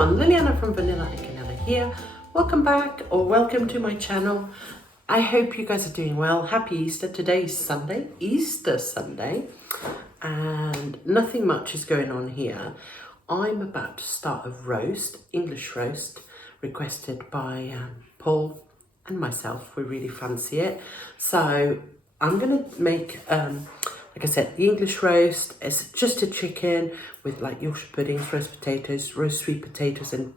everyone, Liliana from Vanilla Canela here. Welcome back or welcome to my channel. I hope you guys are doing well. Happy Easter. Today is Sunday, Easter Sunday, and nothing much is going on here. I'm about to start a roast, English roast, requested by Paul and myself. We really fancy it. So I'm going to make, like I said, the English roast. It's just a chicken with like Yorkshire puddings, roast potatoes, roast sweet potatoes and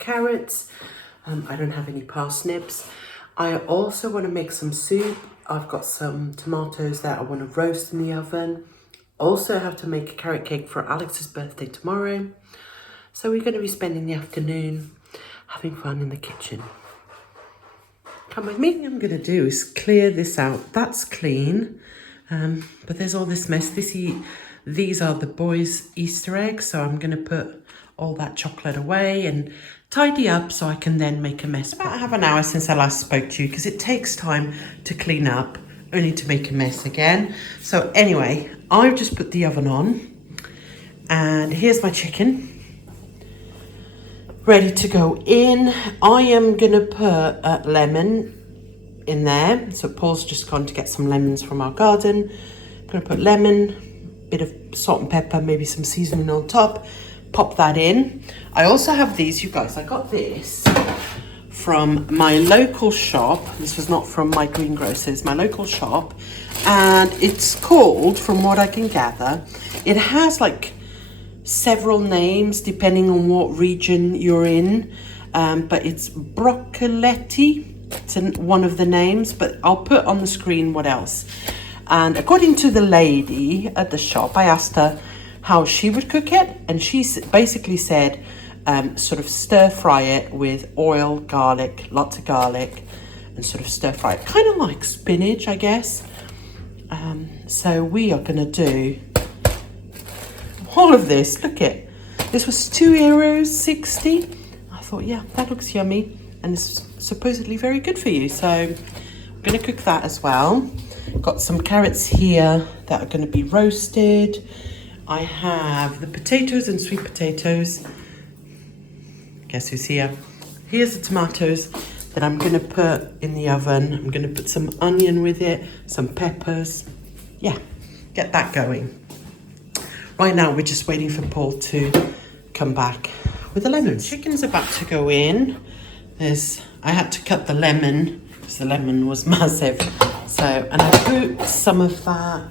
carrots. I don't have any parsnips. I also want to make some soup. I've got some tomatoes that I want to roast in the oven. Also have to make a carrot cake for Alex's birthday tomorrow. So we're going to be spending the afternoon having fun in the kitchen. Come with me. What I'm going to do is clear this out. That's clean. But there's all this mess. These are the boys' Easter eggs, so I'm going to put all that chocolate away and tidy up so I can then make a mess. About half an hour since I last spoke to you because it takes time to clean up, only to make a mess again. So anyway, I've just put the oven on and here's my chicken ready to go in. I am going to put a lemon in there. So Paul's just gone to get some lemons from our garden. I'm going to put lemon, bit of salt and pepper, maybe some seasoning on top. Pop that in. I also have these, you guys. I got this from my local shop. This was not from my greengrocers, my local shop. And it's called, from what I can gather, it has like several names depending on what region you're in. But it's broccoletti. It's one of the names, but I'll put on the screen what else. And according to the lady at the shop, I asked her how she would cook it, and she basically said sort of stir fry it with oil, garlic, lots of garlic, and sort of stir fry it, kind of like spinach, I guess. So we are going to do all of this. Look at this, was €2.60. I thought, yeah, that looks yummy, and it's supposedly very good for you. So I'm going to cook that as well. Got some carrots here that are going to be roasted. I have the potatoes and sweet potatoes. Guess who's here? Here's the tomatoes that I'm going to put in the oven. I'm going to put some onion with it, some peppers. Yeah, get that going. Right now we're just waiting for Paul to come back with the lemons. Chicken's about to go in. I had to cut the lemon because the lemon was massive. So, and I put some of that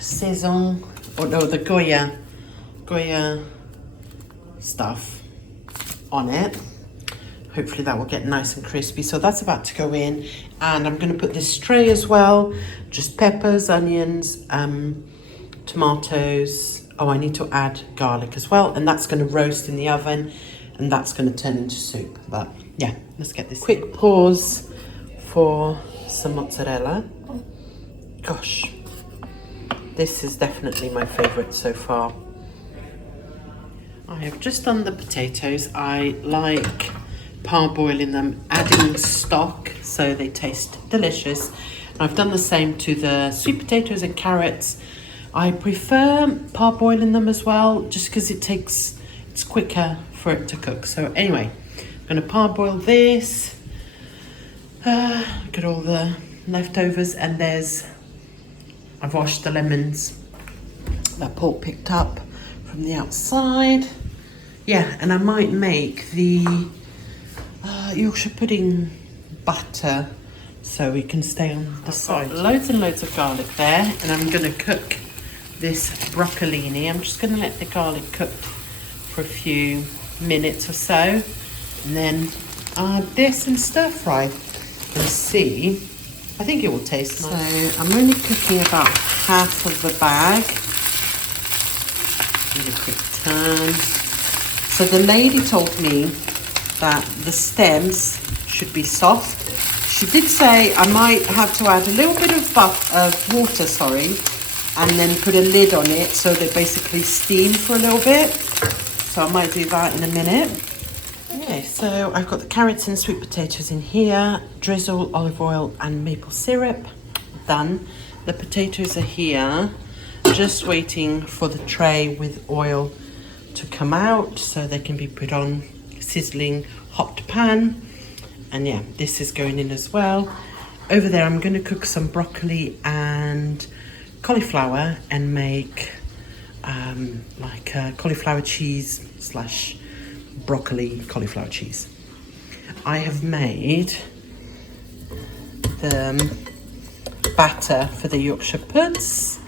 saison, or no, the Goya stuff on it. Hopefully that will get nice and crispy. So that's about to go in, and I'm going to put this tray as well. Just peppers, onions, tomatoes. Oh, I need to add garlic as well, and that's going to roast in the oven, and that's going to turn into soup. But yeah, let's get this. Quick pause for some mozzarella. Gosh, this is definitely my favorite so far. I have just done the potatoes. I like parboiling them, adding stock so they taste delicious. And I've done the same to the sweet potatoes and carrots. I prefer parboiling them as well, just because it's quicker for it to cook. So anyway, I'm going to parboil this. Look at all the leftovers, and I've washed the lemons that Paul picked up from the outside. Yeah, and I might make the Yorkshire pudding batter so we can stay on the side. Loads and loads of garlic there, and I'm going to cook this broccolini. I'm just going to let the garlic cook for a few minutes or so, and then add this and stir fry. And see, I think it will taste nice. So I'm only cooking about half of the bag. Give it a quick turn. So the lady told me that the stems should be soft. She did say I might have to add a little bit of water, and then put a lid on it so they basically steam for a little bit. So I might do that in a minute. Okay, so I've got the carrots and sweet potatoes in here, drizzle, olive oil and maple syrup. Done. The potatoes are here, just waiting for the tray with oil to come out so they can be put on sizzling hot pan. And yeah, this is going in as well. Over there, I'm going to cook some broccoli and cauliflower and make like a cauliflower cheese slash broccoli cauliflower cheese. I have made the batter for the Yorkshire puds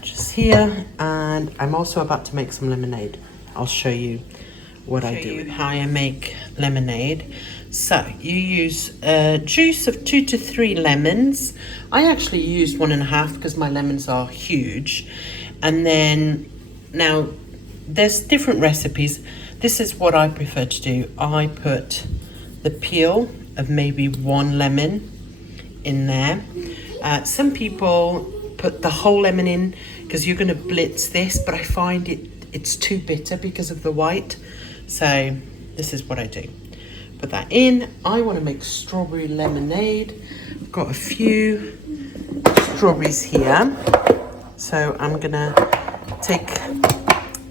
just here, and I'm also about to make some lemonade. I'll show you what I do, how I make lemonade. So you use a juice of 2 to 3 lemons. I actually used 1.5 because my lemons are huge. And then now there's different recipes. This is what I prefer to do. I put the peel of maybe 1 lemon in there. Some people put the whole lemon in because you're going to blitz this, but I find it's too bitter because of the white. So this is what I do. Put that in. I want to make strawberry lemonade. I've got a few strawberries here. So I'm going to take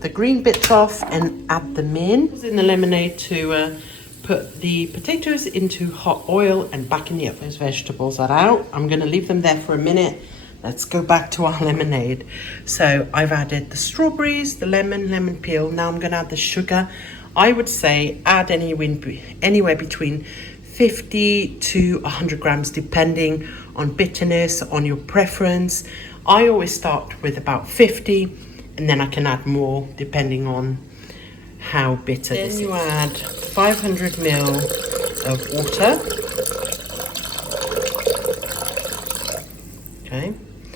the green bits off and add them in. In the lemonade to put the potatoes into hot oil and back in the oven. Those vegetables are out. I'm going to leave them there for a minute. Let's go back to our lemonade. So I've added the strawberries, the lemon peel. Now I'm going to add the sugar. I would say add anywhere between 50 to 100 grams depending on bitterness, on your preference. I always start with about 50 and then I can add more depending on how bitter this is. Then you add 500 ml of water. Okay,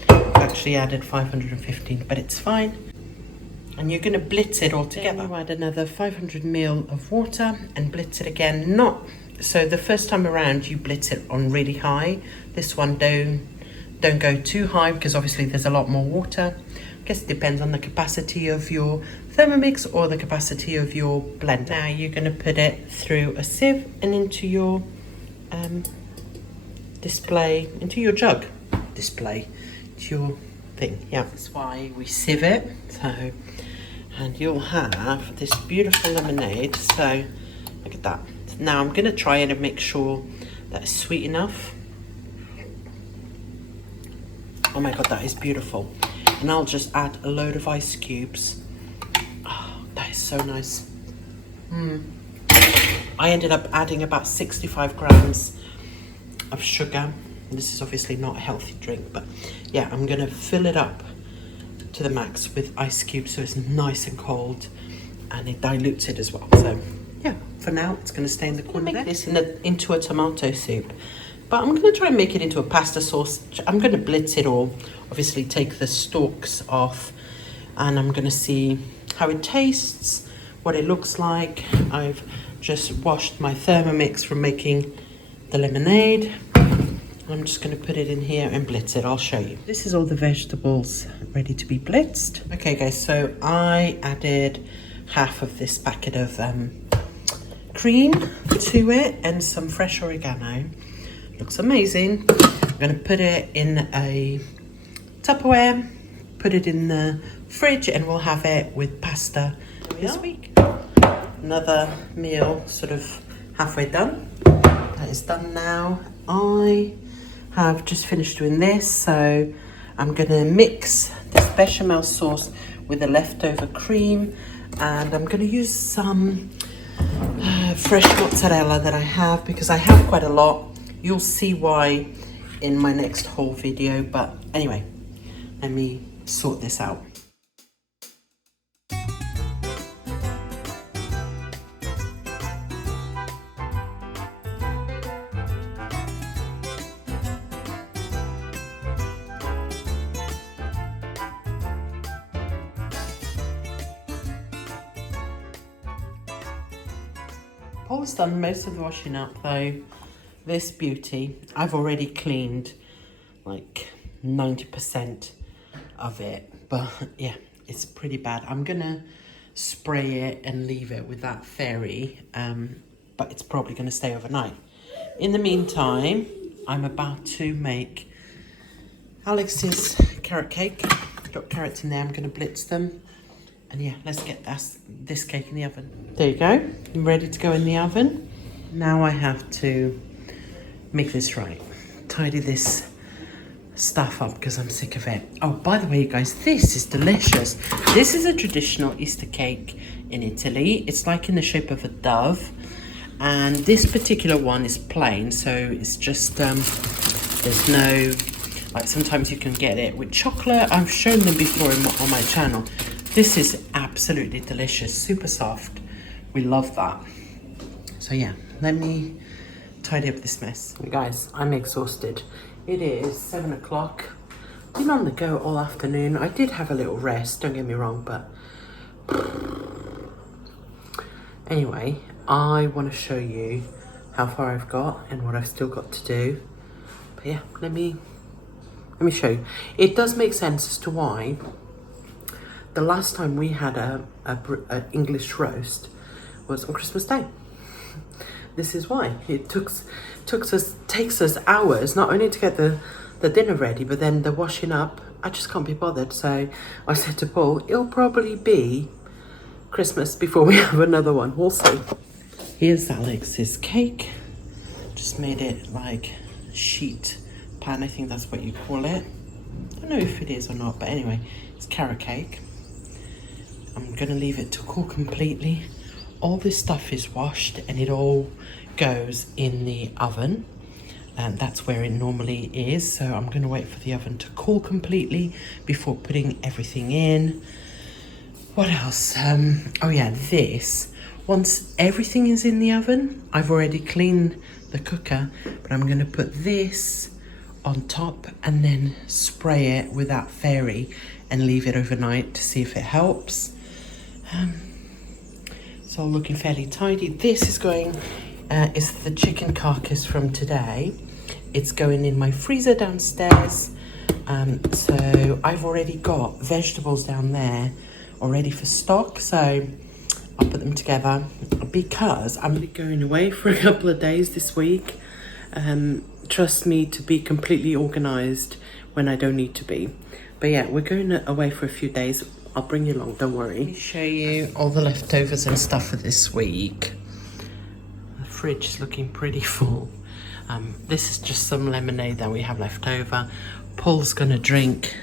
I've actually added 515, but it's fine. And you're going to blitz it all together. Then you add another 500 ml of water and blitz it again. So the first time around you blitz it on really high. This one don't go too high because obviously there's a lot more water. I guess it depends on the capacity of your Thermomix or the capacity of your blender. Now you're going to put it through a sieve and into your into your jug. Into your thing. Yeah, that's why we sieve it. So, and you'll have this beautiful lemonade. So look at that. Now I'm going to try it and make sure that it's sweet enough. Oh my god, that is beautiful. And I'll just add a load of ice cubes. Oh, that is so nice. I ended up adding about 65 grams of sugar. This is obviously not a healthy drink, but yeah, I'm gonna fill it up to the max with ice cubes so it's nice and cold and it dilutes it as well. So yeah, for now it's gonna stay in the corner there. This into a tomato soup. But I'm going to try and make it into a pasta sauce. I'm going to blitz it all. Obviously take the stalks off. And I'm going to see how it tastes, what it looks like. I've just washed my Thermomix from making the lemonade. I'm just going to put it in here and blitz it. I'll show you. This is all the vegetables ready to be blitzed. Okay guys, so I added half of this packet of cream to it and some fresh oregano. Looks amazing. I'm going to put it in a Tupperware, put it in the fridge, and we'll have it with pasta this week. Another meal sort of halfway done. That is done now. I have just finished doing this, so I'm going to mix this bechamel sauce with the leftover cream, and I'm going to use some fresh mozzarella that I have because I have quite a lot. You'll see why in my next haul video, but anyway, let me sort this out. Paul's done most of the washing up though. This beauty, I've already cleaned like 90% of it, but yeah, it's pretty bad. I'm gonna spray it and leave it with that fairy, but it's probably gonna stay overnight. In the meantime, I'm about to make Alex's carrot cake. Got carrots in there, I'm gonna blitz them And yeah, let's get this cake in the oven. There you go, ready to go in the oven. Now I have to make this right. Tidy this stuff up because I'm sick of it. Oh, by the way, you guys, this is delicious. This is a traditional Easter cake in Italy. It's like in the shape of a dove. And this particular one is plain, so it's just, there's no, like sometimes you can get it with chocolate. I've shown them before on my channel. This is absolutely delicious, super soft. We love that. So yeah, let me tidy up this mess. Guys, I'm exhausted. It is 7 o'clock. Been on the go all afternoon. I did have a little rest, don't get me wrong, but anyway, I want to show you how far I've got and what I've still got to do. But yeah, let me show you. It does make sense as to why the last time we had a English roast was on Christmas Day. This is why. It takes us hours not only to get the dinner ready, but then the washing up. I just can't be bothered. So I said to Paul, it'll probably be Christmas before we have another one. We'll see. Here's Alex's cake. Just made it like sheet pan. I think that's what you call it. I don't know if it is or not, but anyway, it's carrot cake. I'm gonna leave it to cool completely. All this stuff is washed and it all goes in the oven, and that's where it normally is. So I'm gonna wait for the oven to cool completely before putting everything in. What else? Oh yeah, this. Once everything is in the oven, I've already cleaned the cooker, but I'm gonna put this on top and then spray it with that fairy and leave it overnight to see if it helps. It's all looking fairly tidy. This is going, is the chicken carcass from today. It's going in my freezer downstairs. So I've already got vegetables down there already for stock. So I'll put them together because I'm going away for a couple of days this week. Trust me to be completely organized when I don't need to be. But yeah, we're going away for a few days. I'll bring you along, don't worry. Let me show you all the leftovers and stuff for this week. The fridge is looking pretty full. This is just some lemonade that we have left over. Paul's gonna drink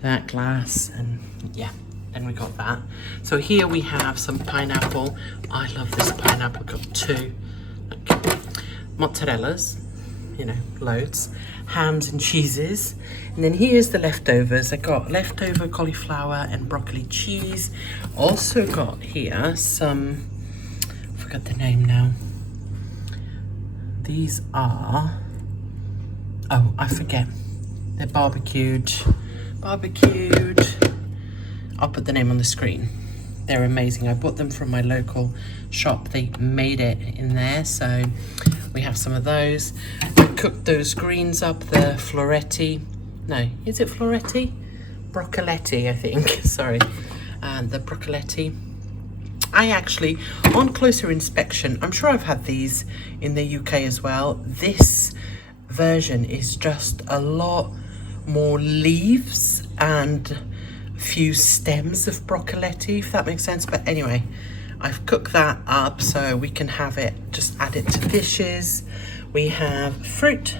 that glass, and yeah, then we got that. So here we have some pineapple. I love this pineapple, got two. Look. Mozzarellas, you know, loads. Hams and cheeses. And then here's the leftovers. I got leftover cauliflower and broccoli cheese. Also got here some, I forgot the name now. These are, oh, I forget. They're barbecued. I'll put the name on the screen. They're amazing. I bought them from my local shop. They made it in there, so we have some of those. I cooked those greens up, the floretti. No, is it floretti? Broccoletti, I think. Sorry. The broccoletti. I actually, on closer inspection, I'm sure I've had these in the UK as well. This version is just a lot more leaves and a few stems of broccoletti, if that makes sense. But anyway, I've cooked that up so we can have it, just add it to dishes. We have fruit,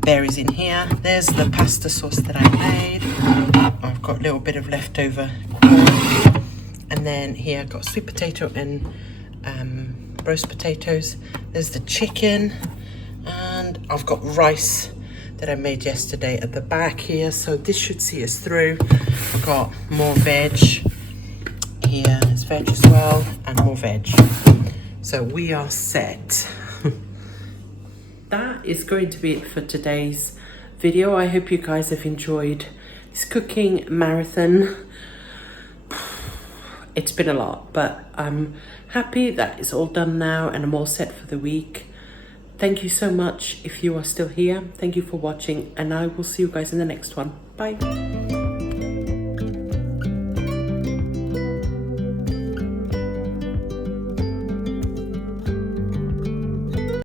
berries in here. There's the pasta sauce that I made. I've got a little bit of leftover corn. And then here I've got sweet potato and roast potatoes. There's the chicken. And I've got rice that I made yesterday at the back here. So this should see us through. I've got more veg. Here is veg as well, and more veg. So we are set. That is going to be it for today's video. I hope you guys have enjoyed this cooking marathon. It's been a lot, but I'm happy that it's all done now and I'm all set for the week. Thank you so much if you are still here. Thank you for watching, and I will see you guys in the next one. Bye.